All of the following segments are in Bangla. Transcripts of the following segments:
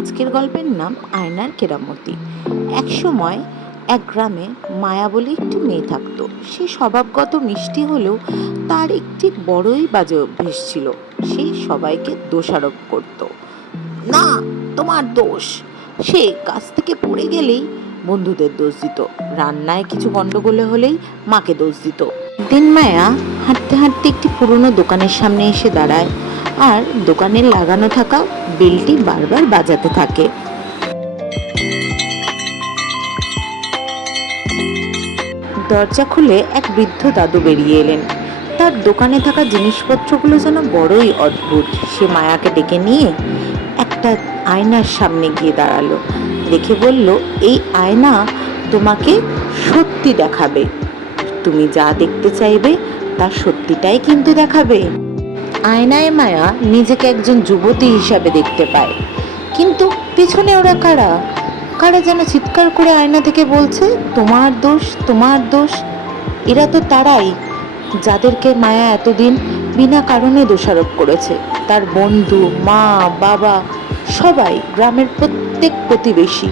আজকের গল্পের নাম আয়নার কেরামতি। এক সময় এক গ্রামে মায়া বলে একটি মেয়ে থাকতো। সে স্বভাবগত মিষ্টি হলেও তার একটি বড়ই বাজে অভ্যেস ছিল। সে সবাইকে দোষারোপ করত। না, তোমার দোষ। সে গাছ থেকে পড়ে গেলেই বন্ধুদের দোষ দিত, রান্নায় কিছু গন্ডগোল হলেই মাকে দোষ দিত। দিন মায়া হাঁটতে হাঁটতে একটি পুরনো দোকানের সামনে এসে দাঁড়ায় আর দোকানের লাগানো থাকা বেলটি বারবার বাজাতে থাকে। দরজা খুলে এক বৃদ্ধ দাদু বেরিয়ে এলেন। তার দোকানে থাকা জিনিসপত্রগুলো যেন বড়ই অদ্ভুত। সে মায়াকে ডেকে নিয়ে একটা আয়নার সামনে গিয়ে দাঁড়ালো। দেখে বলল, এই আয়না তোমাকে সত্যি দেখাবে। তুমি যা দেখতে চাইবে তার সত্যিটাই কিন্তু দেখাবে। আয়নায় মায়া নিজেকে একজন যুবতী হিসাবে দেখতে পায়, কিন্তু পিছনে ওরা কারা কারা যেন চিৎকার করে আয়না থেকে বলছে, তোমার দোষ, তোমার দোষ। এরা তো তারাই যাদেরকে মায়া এতদিন বিনা কারণে দোষারোপ করেছে। তার বন্ধু, মা, বাবা, সবাই, গ্রামের প্রত্যেক প্রতিবেশী।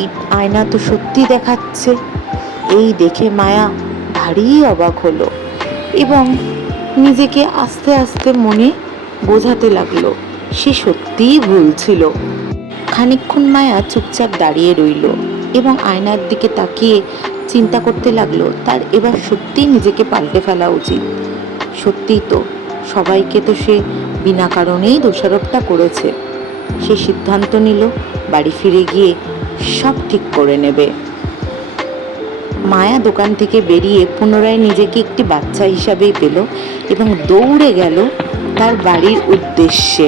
এই আয়না তো সত্যি দেখাচ্ছে। এই দেখে মায়া ভারী অবাক হলো এবং নিজেকে আস্তে আস্তে মনে বোঝাতে লাগলো সে সত্যিই ভুল ছিল। খানিকক্ষণ মায়া চুপচাপ দাঁড়িয়ে রইল এবং আয়নার দিকে তাকিয়ে চিন্তা করতে লাগলো তার এবার সত্যিই নিজেকে পাল্টে ফেলা উচিত। সত্যিই তো সবাইকে তো সে বিনা কারণেই দোষারোপটা করেছে। সে সিদ্ধান্ত নিল বাড়ি ফিরে গিয়ে সব ঠিক করে নেবে। মায়া দোকান থেকে বেরিয়ে পুনরায় নিজেকে একটি বাচ্চা হিসাবেই পেল এবং দৌড়ে গেল তার বাড়ির উদ্দেশ্যে।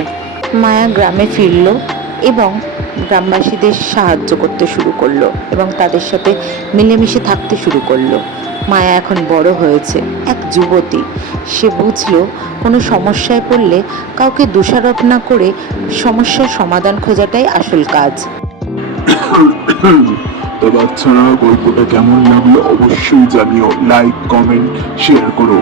মায়া গ্রামে ফিরল এবং গ্রামবাসীদের সাহায্য করতে শুরু করলো এবং তাদের সাথে মিলেমিশে থাকতে শুরু করলো। মায়া এখন বড় হয়েছে, এক যুবতী। সে বুঝলো কোনো সমস্যায় পড়লে কাউকে দোষারোপ না করে সমস্যার সমাধান খোঁজাটাই আসল কাজ। তো বাচ্চারা, গল্পটা কেমন লাগলো অবশ্যই জানিও। লাইক, কমেন্ট, শেয়ার করো।